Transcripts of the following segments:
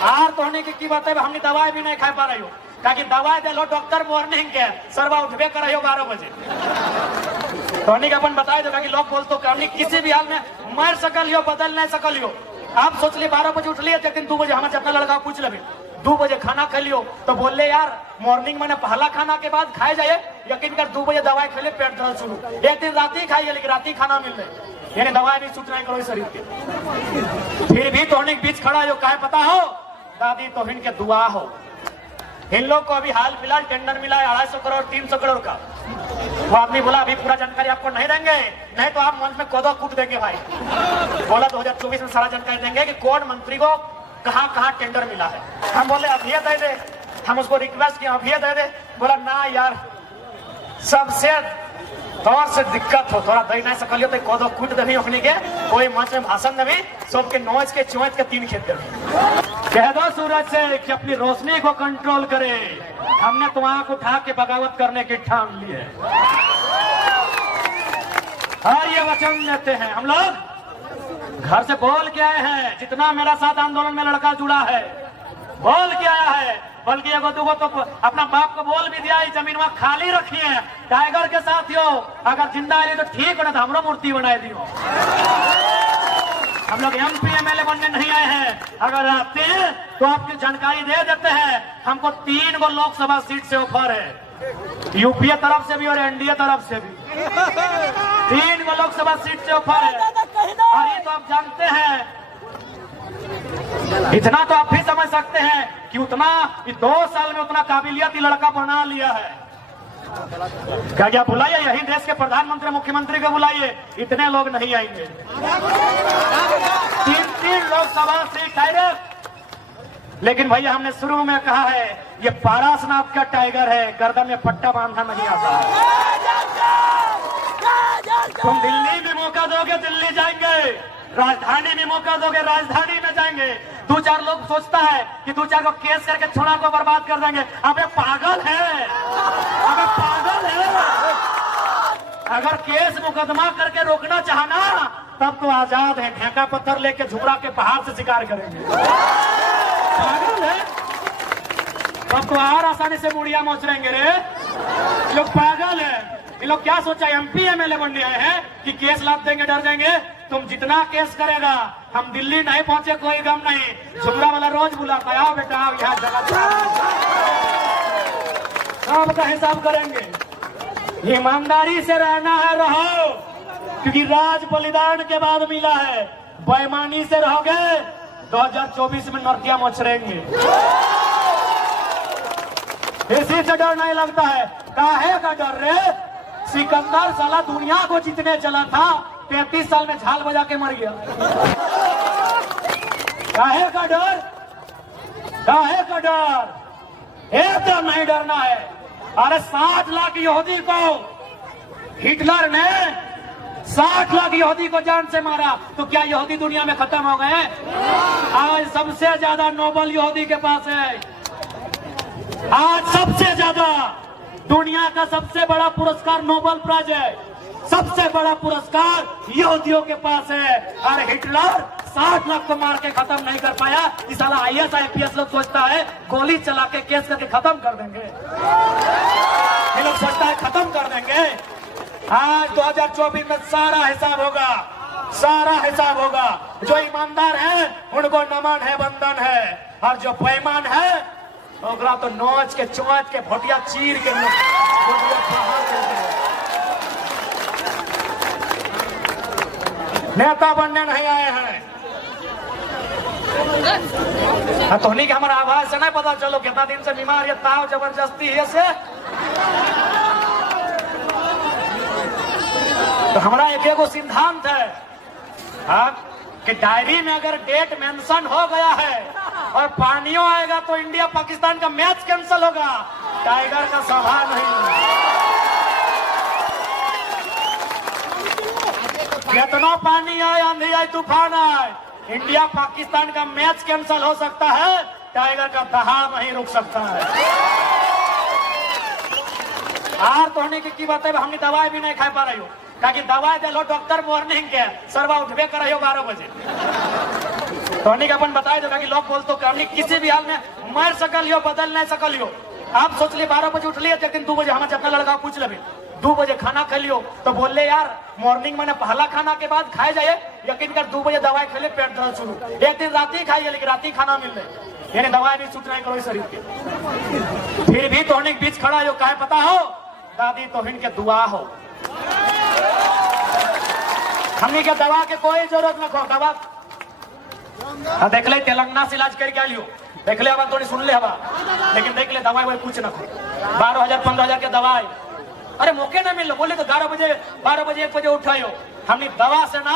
Are तो होने की बात है, हमने दवाई भी नहीं खा पा रही हो, ताकि दवाई दे लो डॉक्टर मॉर्निंग के सरवा उठबे कर रही हो 12 बजे। तो अपन बताए दो कि लोग बोलते हो किसी भी हाल में मर सकल हो, बदल नहीं सकल हो। आप सोच लिए 12 बजे उठ लिए, लेकिन 2 बजे हमारे जितना लड़का पूछ ले 2 बजे खाना खा लियो, तो बोल ले यार मॉर्निंग में पहला खाना के बाद खाए जाए, यकीन कर 2 बजे दवाई खा ले, पेट दर्द शुरू। एक दिन रात ही खाइए, लेकिन रात ही खाना मिल रहे, यानी दवाई भी सूट नहीं करो शरीर के। फिर भी तो बीच खड़ा हो, कहे पता हो दादी तो इनके दुआ हो। इन लोग को अभी हाल फिलहाल टेंडर मिला है 250 करोड़ 300 करोड़ का। वो आदमी बोला अभी पूरा जानकारी आपको नहीं देंगे, नहीं तो आप मंच में कोदो कूट देंगे भाई। बोला 2024 में सारा जानकारी देंगे कि कौन मंत्री को कहाँ कहाँ टेंडर मिला है। हम बोले अभी दे दे, हम उसको रिक्वेस्ट किया अभी दे दे। बोला ना यार, सबसे तौर से दिक्कत हो, थोड़ा दे नहीं सकलियो तो कोदो कूट देनी अपनी के, कोई मंच में भाषण देवी, सबके नोच के चोच के 3 खेत देवी। कह दो सूरज से कि अपनी रोशनी को कंट्रोल करे, हमने तो आंख उठा के बगावत करने की ठान ली है। और ये वचन देते हैं हम लोग घर से बोल के आए हैं, जितना मेरा साथ आंदोलन में लड़का जुड़ा है बोल के आया है, बल्कि एगो दूगो तो अपना बाप को बोल भी दिया, जमीन वहां खाली रखी है टाइगर के साथ हो, अगर जिंदा आई तो ठीक हो, तो हमरो मूर्ति बना दियो। हम लोग MP MLA बनने नहीं आए हैं, अगर आते हैं तो आपकी जानकारी दे देते हैं। हमको 3 गो लोकसभा सीट से ऑफर है, यूपीए तरफ से भी और NDA तरफ से भी 3 गो लोकसभा सीट से ऑफर है। और ये तो आप जानते हैं, इतना तो आप भी समझ सकते हैं कि उतना 2 साल में उतना काबिलियत ही लड़का बना लिया है। क्या बुलाइए, यही देश के प्रधानमंत्री मुख्यमंत्री को बुलाइए, इतने लोग नहीं आएंगे। 3 लोकसभा सीट डायरेक्ट। लेकिन भैया हमने शुरू में कहा है, ये पारासनाथ का टाइगर है, गर्दन में पट्टा बांधना नहीं आता है। तुम दिल्ली में मौका दोगे दिल्ली जाएंगे, राजधानी में मौका दोगे राजधानी में जाएंगे। 2-4 लोग सोचता है कि 2-4 को केस करके छोड़ा को बर्बाद कर देंगे। अबे पागल है, अबे पागल है। अगर केस मुकदमा करके रोकना चाहना तब तो आजाद है, ढेंका पत्थर लेके झुमरा के पहाड़ से शिकार करेंगे। पागल है, तब तो और आसानी से मुड़िया मोचरेंगे रे। लोग पागल है। ये लोग क्या सोचा MP MLA बनने आए हैं कि केस लाद देंगे डर जाएंगे। तुम जितना केस करेगा, हम दिल्ली नहीं पहुंचे कोई गम नहीं। झुमरा वाला रोज बुलाता है, आओ बेटा आओ यहाँ जगह सबका हिसाब करेंगे। ईमानदारी से रहना है रहो, क्योंकि राज बलिदान के बाद मिला है। बेईमानी से रहोगे 2024 में नर्तिया मचरेंगे। इसी से डर नहीं लगता है। काहे का डर रे? सिकंदर साला दुनिया को जीतने चला था, 33 साल में झाल बजा के मर गया। काहे का डर? काहे का डर? एकदम नहीं डरना है। अरे 60 लाख यहूदी को हिटलर ने 60 लाख यहूदी को जान से मारा, तो क्या यहूदी दुनिया में खत्म हो गए? आज सबसे ज्यादा नोबल यहूदी के पास है। आज सबसे ज्यादा दुनिया का सबसे बड़ा पुरस्कार नोबल प्राइज है, सबसे बड़ा पुरस्कार यहूदियों के पास है। और हिटलर 60 लाख को मार के खत्म नहीं कर पाया। इस साला IAS IPS लोग सोचता है गोली चला के केस करके खत्म कर देंगे। ये लोग सोचता है खत्म कर देंगे। आज 2024 में सारा हिसाब होगा, सारा हिसाब होगा। जो ईमानदार है उनको नमन है, बंधन है, और जो बेईमान है ओकरा तो नोच के चोच के भोटिया चीर के नेता बनने नहीं आए हैं। तो नहीं कि हमारा आवाज से नहीं पता चलो कितना दिन से बीमार है, ताव जबरदस्ती है से। तो हमारा एक सिद्धांत है कि डायरी में अगर डेट मेंशन हो गया है और पानियों आएगा तो इंडिया पाकिस्तान का मैच कैंसिल होगा, टाइगर का सभा नहीं। कितना पानी आए, आंधी आए, तूफान आए, इंडिया पाकिस्तान का मैच कैंसिल हो सकता है, टाइगर का दहाड़ नहीं रुक सकता है। हार तो होने की बात है, हमने दवाई भी नहीं खा पा रही हो, ताकि दवाई दे लो डॉक्टर मॉर्निंग के सरवा उठबे कर 12 बजे। तो हमने अपन बताए दो कि लोग बोलते हमने किसी भी हाल में मार सकल हो, बदल नहीं सकल हो। आप सोच लिए 12 बजे उठ लिए, लेकिन 2 बजे हमारे अपना लड़का पूछ ले 2 बजे खाना खा लियो, तो बोल ले यार मॉर्निंग में पहला खाना के बाद खाए जाए, यकीन कर 2 बजे दवाई खा ले, पेट दर्द शुरू। एक दिन रात ही खाइए, लेकिन रात ही खाना मिल रहे, यानी दवाई भी सूट नहीं करो शरीर के। फिर भी तो बीच खड़ा हो, कहे पता हो दादी तोहिन के दुआ हो, हमने के दवा के कोई जरूरत न खो। दवा देख ले तेलंगाना से इलाज करके लियो, देख ले अब थोड़ी सुन ले हवा, लेकिन देख ले दवाई वही कुछ न खो। 12,000 15,000 के दवाई, अरे मौके ना मिल बोले तो 11 बजे 12 बजे 1 बजे उठायो। हमने दवा से ना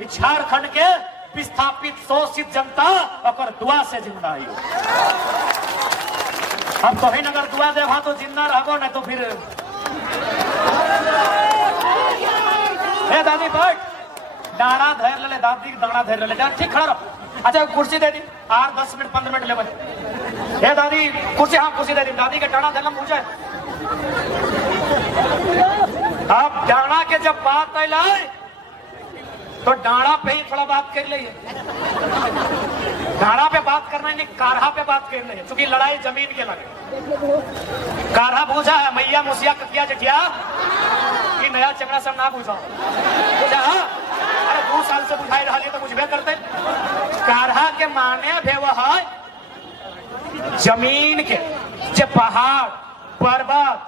झारखंड के विस्थापित शोषित जनता और दुआ से जिंदा आई। अब तो ही अगर दुआ दे तो जिंदा रहो, नहीं तो फिर दादी बैठ, डाना धैर ले, दादी दाना धैर ले, ठीक खड़ा रहो। अच्छा कुर्सी दे दी, 8 10 मिनट 15 मिनट ले बजे। हे दादी कुर्सी, हाँ कुर्सी दे दी, दादी के डाना धैर पूछे। अब डाना के जब बात आई तो डाना पे ही थोड़ा बात कर लीजिए। डाना पे बात करना नहीं, कारहा पे बात कर लीजिए, क्योंकि लड़ाई जमीन के लगे। कारहा पूछा है मैया मुसिया ककिया जटिया कि नया चंगड़ा सब ना पूछा पूछा, अरे 2 साल से बुझाई रहा तो बुझबे करते। कारहा के माने भी वह जमीन के जे पहाड़ पर्वत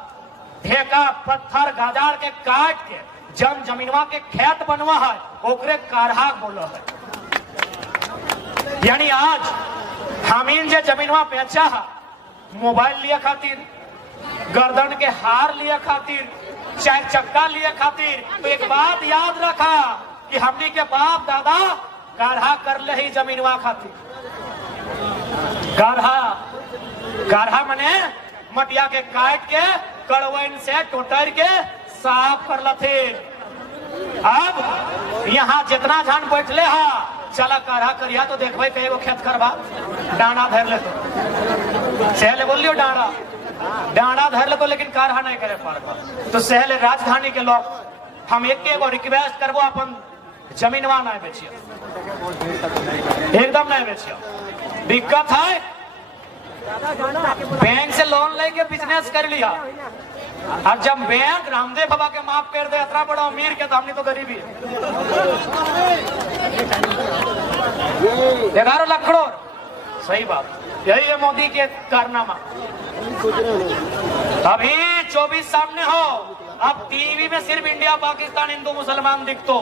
ढेका पत्थर गाजार के काट के जमीनवा के खेत बनवा है, ओकरे कारहा बोलो है। यानी आज हमीन जे जमीनवा बेचा है, मोबाइल लिए खातिर, गर्दन के हार लिए खातिर, 4 चक्का लिए खातिर, तो एक बात याद रखा कि हमने के बाप दादा कारहा कर ले ही जमीनवा खातिर। कारहा मने मटिया के काट के कड़वन से टोटर के साफ कर लथे। अब यहाँ जितना जान बैठले हा चला कारहा करिया तो देखबे कई गो खेत करबा, डाना धर ले तो सहले बोलियो डाना धर ले तो, लेकिन कारहा नहीं करे पारबा। तो सहले राजधानी के लोग हम एक रिक्वेस्ट करबो, अपन जमीनवा नहीं बेचियो, एकदम नहीं बेचियो। दिक्कत है बैंक से लोन लेके बिजनेस कर लिया, और जब बैंक रामदेव बाबा के माफ कर दे इतना बड़ा अमीर के, तो हमने तो गरीबी 11 लाख करोड़, सही बात, यही है मोदी के कारनामा। अभी 24 सामने हो, अब टीवी में सिर्फ इंडिया पाकिस्तान हिंदू मुसलमान दिखतो,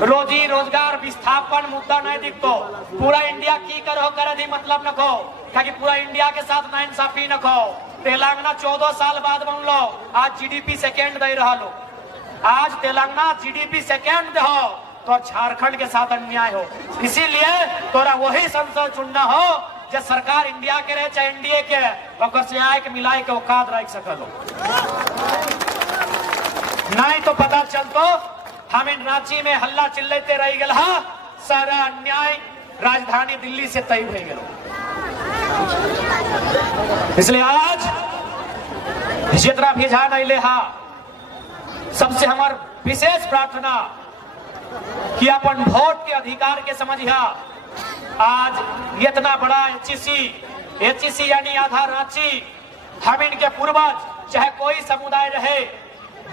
रोजी रोजगार विस्थापन मुद्दा नहीं दिखतो। पूरा इंडिया की करो कर दी मतलब न खो, ताकि पूरा इंडिया के साथ नाइंसाफी न खो। तेलंगाना 14 साल बाद बन लो, आज जीडीपी सेकेंड दे रहा लो। आज तेलंगाना जीडीपी सेकेंड दे हो तो झारखंड के साथ अन्याय हो। इसीलिए तोरा वही संसद चुनना हो जो सरकार इंडिया के रहे चाहे एनडीए के, और से आए के मिलाए के औकात रख सकल हो। नहीं तो पता चलतो हम इन रांची में हल्ला चिल्लाते रह गए, सारा अन्याय राजधानी दिल्ली से तय हो गया। इसलिए आज जितना भी जान अले हा, सबसे हमार विशेष प्रार्थना कि अपन वोट के अधिकार के समझिया। आज इतना बड़ा एचईसी यानी आधा रांची, हम इनके पूर्वज चाहे कोई समुदाय रहे,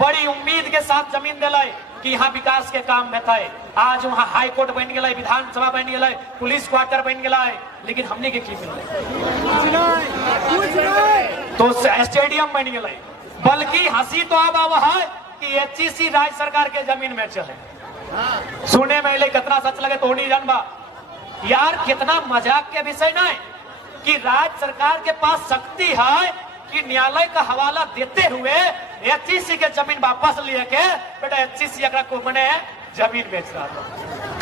बड़ी उम्मीद के साथ जमीन दिलाई कि यहाँ विकास के काम बेताए। आज वहाँ हाई कोर्ट बन गया, विधानसभा बन गया, पुलिस क्वार्टर बन गया, लेकिन हमने के तो स्टेडियम बन गया। बल्कि हंसी तो अब आवा है कि एचईसी राज्य सरकार के जमीन में चले। सुने में कितना सच लगे तो नहीं जानबा यार, कितना मजाक के विषय नहीं कि राज्य सरकार के पास शक्ति है कि न्यायालय का हवाला देते हुए एचईसी के जमीन वापस लिए के, बेटा एचईसी अगर को बने जमीन बेच रहा था।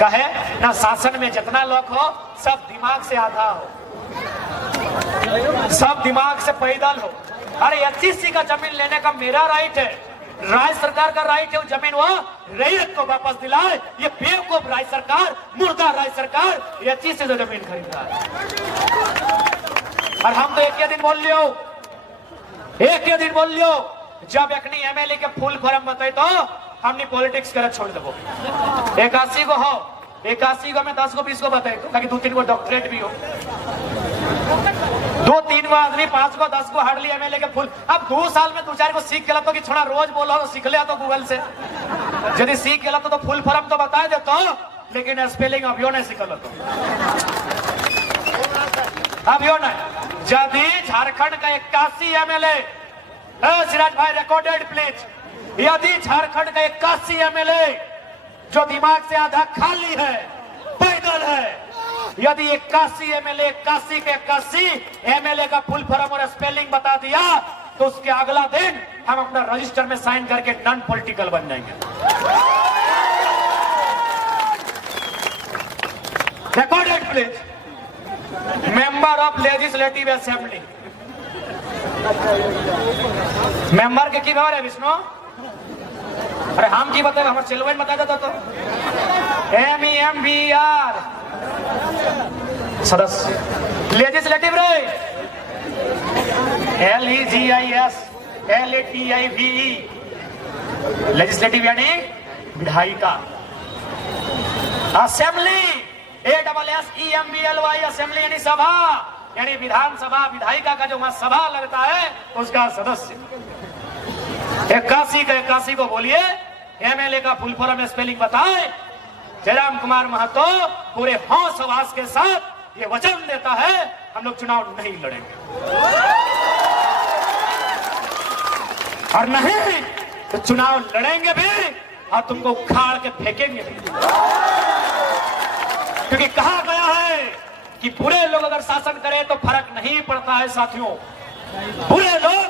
कहे ना शासन में जितना लोग हो सब दिमाग से आधा हो, सब दिमाग से पैदल हो। अरे एचईसी का जमीन लेने का मेरा राइट है, राज्य सरकार का राइट है, वो जमीन वो रैयत को वापस दिलाए। ये बेवकूफ राज्य सरकार, मुर्दा राज्य सरकार एचईसी से जमीन खरीद रहा है। और हम तो एक दिन बोल लियो, जब एकनी एमएलए के फुल फॉर्म बताए तो हमने पॉलिटिक्स कर छोड़ देबो। 81 गो हो 81 को मैं 10 को 20 को बताए तो ताकि 2-3 को डॉक्टरेट भी हो, 2-3 को आदमी 5 को 10 को हार्डली एमएलए के फुल। अब 2 साल में 2-4 को सीख गया तो कि छोड़ा रोज बोलो तो सीख लिया तो गूगल से, यदि सीख गया तो फुल फॉर्म तो बता दे तो, लेकिन स्पेलिंग अभियो नहीं सीखल तो अभियो नहीं। यदि झारखंड का 81 एमएलए, सिराज भाई रिकॉर्डेड प्लीज, यदि झारखंड का 81 एमएलए जो दिमाग से आधा खाली है, पैदल है, यदि 81 एमएलए 81 के 81 एमएलए का फुल फॉर्म और स्पेलिंग बता दिया तो उसके अगला दिन हम अपना रजिस्टर में साइन करके नॉन पॉलिटिकल बन जाएंगे। Recorded please, member of legislative assembly, member के की व्यवहार है विष्णु? अरे हम की बताए, हमारे चिलवन बता देता तो MEMBR सदस्य, लेजिस्लेटिव रे LEGIS LATIVE, लेजिस्लेटिव यानी विधायिका, असेंबली ASSEMBLY असेंबली यानी सभा, यानी विधानसभा, विधायिका का जो वहां सभा लगता है उसका सदस्य। 81 का 81 को बोलिए, एमएलए का फुल फॉर्म स्पेलिंग बताए। जयराम कुमार महतो पूरे होश हवास के साथ ये वचन देता है हम लोग चुनाव नहीं लड़ेंगे, और नहीं तो चुनाव लड़ेंगे भी और तुमको उखाड़ के फेंकेंगे भी, क्योंकि कहा गया है कि बुरे लोग अगर शासन करें तो फर्क नहीं पड़ता है साथियों। बुरे लोग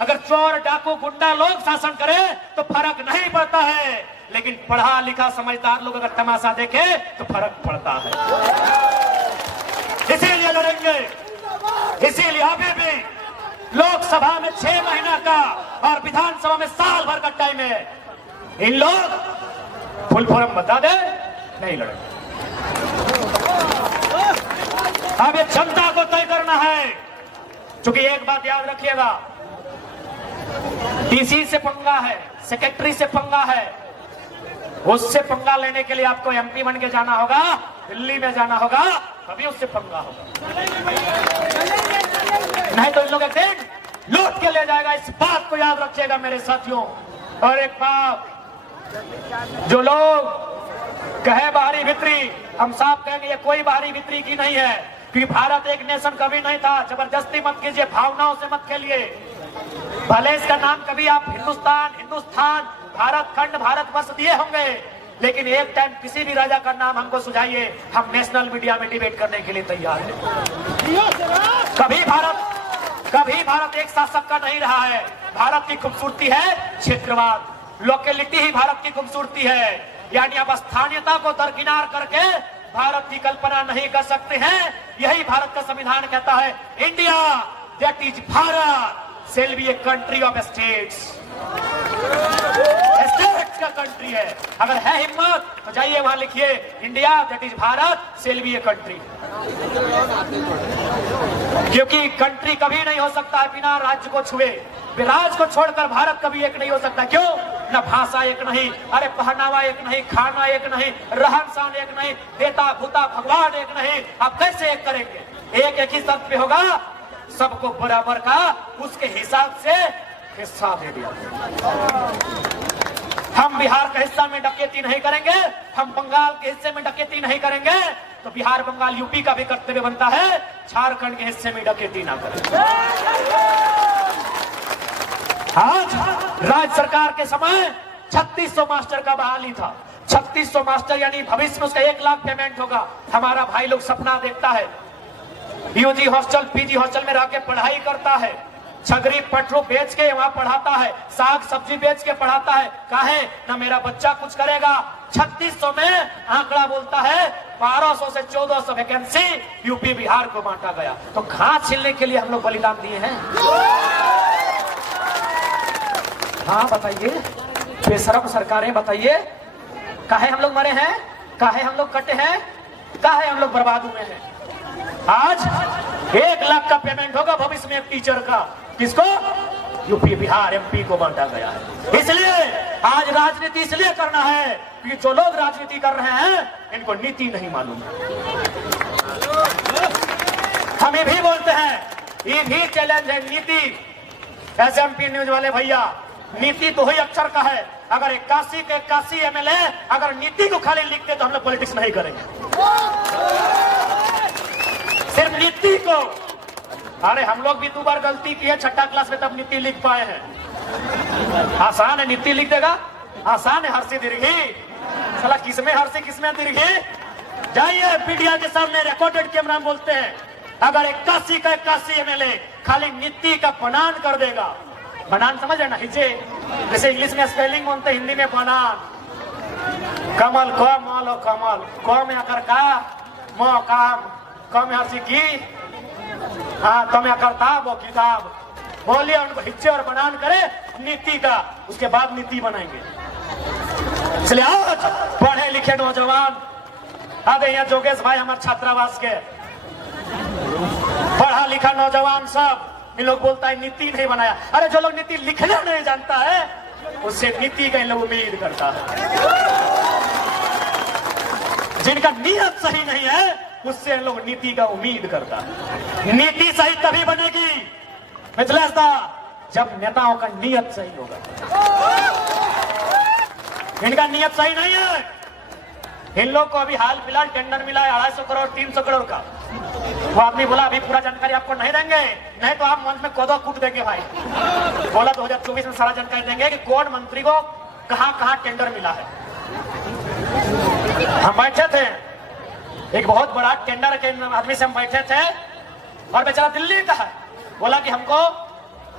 अगर चोर डाकू गुंडा लोग शासन करें तो फर्क नहीं पड़ता है, लेकिन पढ़ा लिखा समझदार लोग अगर तमाशा देखे तो फर्क पड़ता है। इसीलिए लड़ेंगे, इसीलिए अभी भी लोकसभा में 6 महीना का और विधानसभा में साल भर का टाइम है। इन लोग फुल फॉर्म बता दे, नहीं लड़ेंगे। अब ये जनता को तय करना है, क्योंकि एक बात याद रखिएगा, डीसी से पंगा है, सेक्रेटरी से पंगा है, उससे पंगा लेने के लिए आपको MP बन के जाना होगा, दिल्ली में जाना होगा, तभी उससे पंगा होगा, नहीं तो इन लोग एक दिन लूट के ले जाएगा। इस बात को याद रखिएगा मेरे साथियों। और एक बात, जो लोग कहे बाहरी भीतरी, हम साफ कहेंगे ये कोई बाहरी भीतरी की नहीं है, क्योंकि भारत एक नेशन कभी नहीं था। जबरदस्ती मत कीजिए, भावनाओं से मत खेलिए। भले इसका नाम कभी आप हिंदुस्तान, भारत खंड, भारत वर्ष दिए होंगे, लेकिन एक टाइम किसी भी राजा का नाम हमको सुझाइए, हम नेशनल मीडिया में डिबेट करने के लिए तैयार हैं। कभी भारत एक शासक का नहीं रहा है। भारत की खूबसूरती है क्षेत्रवाद, लोकेलिटी ही भारत की खूबसूरती है, यानी आप स्थानीयता को दरकिनार करके भारत की कल्पना नहीं कर सकते हैं। यही भारत का संविधान कहता है, India that is Bharat shall be a country of states, states का कंट्री है। अगर है हिम्मत तो जाइए वहां लिखिए, India that is Bharat shall be a country, क्योंकि कंट्री कभी नहीं हो सकता है बिना राज्य को छुए। राज्य को छोड़कर भारत कभी एक नहीं हो सकता। क्यों? न भाषा एक नहीं, अरे पहनावा एक नहीं, खाना एक नहीं, रहन सहन एक नहीं, देता भूता भगवान एक नहीं, आप कैसे एक करेंगे? एक ही शर्त पे होगा, सबको बराबर का उसके हिसाब से हिस्सा दे दिया। हम बिहार के हिस्सा में डकैती नहीं करेंगे, हम बंगाल के हिस्से में डकैती नहीं करेंगे, तो बिहार बंगाल यूपी का भी कर्तव्य बनता है झारखंड के हिस्से में डकैती ना करें। आज राज्य सरकार के समय 3600 मास्टर का बहाली था। 3600 मास्टर यानी भविष्य में उसका 1 लाख पेमेंट होगा। हमारा भाई लोग सपना देखता है, यूजी हॉस्टल पीजी हॉस्टल में रह के पढ़ाई करता है, छगरी पटरू बेच के वहां पढ़ाता है, साग सब्जी बेच के पढ़ाता है। काहे ना मेरा बच्चा कुछ करेगा। 3600 में आंकड़ा बोलता है 1200 से 1400 वैकेंसी यूपी बिहार को बांटा गया। तो घास छीलने के लिए हम लोग बलिदान दिए हैं। हाँ बताइए, बेशरम सरकारें बताइए, काहे हम लोग मरे हैं, काहे हम लोग कटे हैं, काहे हम लोग बर्बाद हुए हैं। आज 1 लाख का पेमेंट होगा भविष्य में एक टीचर का। किसको? यूपी बिहार एमपी को बांटा गया है। इसलिए आज राजनीति इसलिए करना है कि जो लोग राजनीति कर रहे हैं इनको नीति नहीं मालूम है। हम ये भी बोलते हैं, ये भी चैलेंज है नीति। एसएमपी न्यूज वाले भैया, नीति तो ही अक्षर का है। अगर 81 के 81 एमएलए अगर नीति को खाली लिखते तो हम लोग पॉलिटिक्स नहीं करेंगे, सिर्फ नीति को। अरे हम लोग भी 2 बार गलती की है 6ठी क्लास में, तब नीति लिख पाए हैं। आसान है नीति लिख देगा, आसान है हर्षी दीर्घी। साला किसमें हर्षी किसमें दीर्घी। जाइए मीडिया के सामने रिकॉर्डेड कैमरा में बोलते हैं, अगर 81 का 81 एमएलए खाली नीति का बनान कर देगा, बनान समझ रहे ना, हिजे जैसे इंग्लिश में स्पेलिंग बोलते हिंदी में बनान, कमल कमल कमल क में आकर का, म काम, क में हर्षी की, हाँ तो मैं करता वो किताब बोलिए, उनको हिस्से और बनान करे नीति का, उसके बाद नीति बनाएंगे। इसलिए आज पढ़े लिखे नौजवान आ गए यहाँ, जोगेश भाई हमारे छात्रावास के पढ़ा लिखा नौजवान सब, इन लोग बोलता है नीति नहीं बनाया। अरे जो लोग नीति लिखना नहीं जानता है उससे नीति का इन लोग उम्मीद करता है। जिनका नियत सही नहीं है उससे इन लोग नीति का उम्मीद करता है। नीति सही तभी बनेगी मिथिलेश दा जब नेताओं का नियत सही होगा। इनका नियत सही नहीं है। इन लोग को अभी हाल फिलहाल टेंडर मिला है 250 करोड़ 300 करोड़ का। वो आदमी बोला अभी पूरा जानकारी आपको नहीं देंगे, नहीं तो आप मंच में कोदो कूट देंगे भाई। बोला 2024 में सारा जानकारी देंगे कि कौन मंत्री को कहां कहां टेंडर मिला है। हम बैठे थे, एक बहुत बड़ा टेंडर के आदमी से हम बैठे थे और बेचारा दिल्ली का है। बोला कि हमको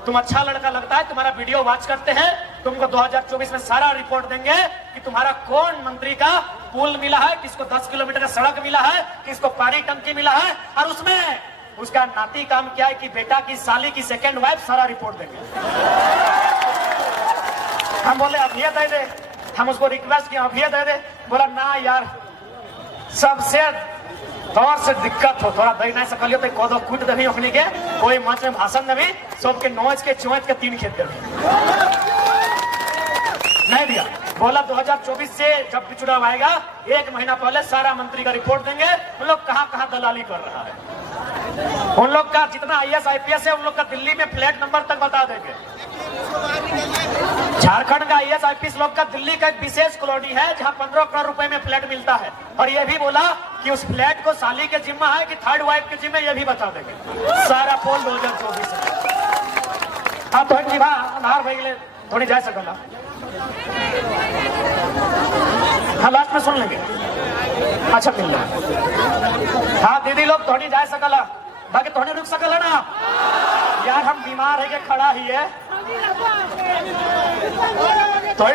तुम अच्छा लड़का लगता है, तुम्हारा वीडियो वॉच करते हैं, तुमको 2024 में सारा रिपोर्ट देंगे कि तुम्हारा कौन मंत्री का पुल मिला है, किसको 10 किलोमीटर का सड़क मिला है, किसको पानी टंकी मिला है, और उसमें उसका नाती काम क्या है कि बेटा की साली की सेकेंड वाइफ, सारा रिपोर्ट देंगे। हम बोले अभी दे दे, हम उसको रिक्वेस्ट किया अभी दे दे। बोला ना यार, सबसे दौर से दिक्कत हो, थोड़ा दे नहीं सकलियो तो कोदो कूट देवी ओखनी के, कोई मंच में भाषण देवी, सबके नोच के चोच के 3 खेत देवी। नहीं दिया। बोला 2024 से जब भी चुनाव आएगा 1 महीना पहले सारा मंत्री का रिपोर्ट देंगे, उन लोग कहां कहां दलाली कर रहा है, उन लोग का जितना IAS IPS है उन लोग का दिल्ली में फ्लैट नंबर तक बता देंगे। झारखंड का IAS IPS लोग का दिल्ली का एक विशेष कॉलोनी है जहां 15 करोड़ रुपए में फ्लैट मिलता है, और ये भी बोला कि उस फ्लैट को साली के जिम्मा है कि थर्ड वाइफ के जिम्मे, ये भी बता देंगे। सारा पोल 2024 में। हाँ तो अंधार भाई थोड़ी जा सकला, हाँ लास्ट में सुन लेंगे। अच्छा मिल रहा, हाँ दीदी लोग थोड़ी जा सकला, बाकी थोड़ी रुक सकला ना यार, हम बीमार है कि खड़ा ही है तो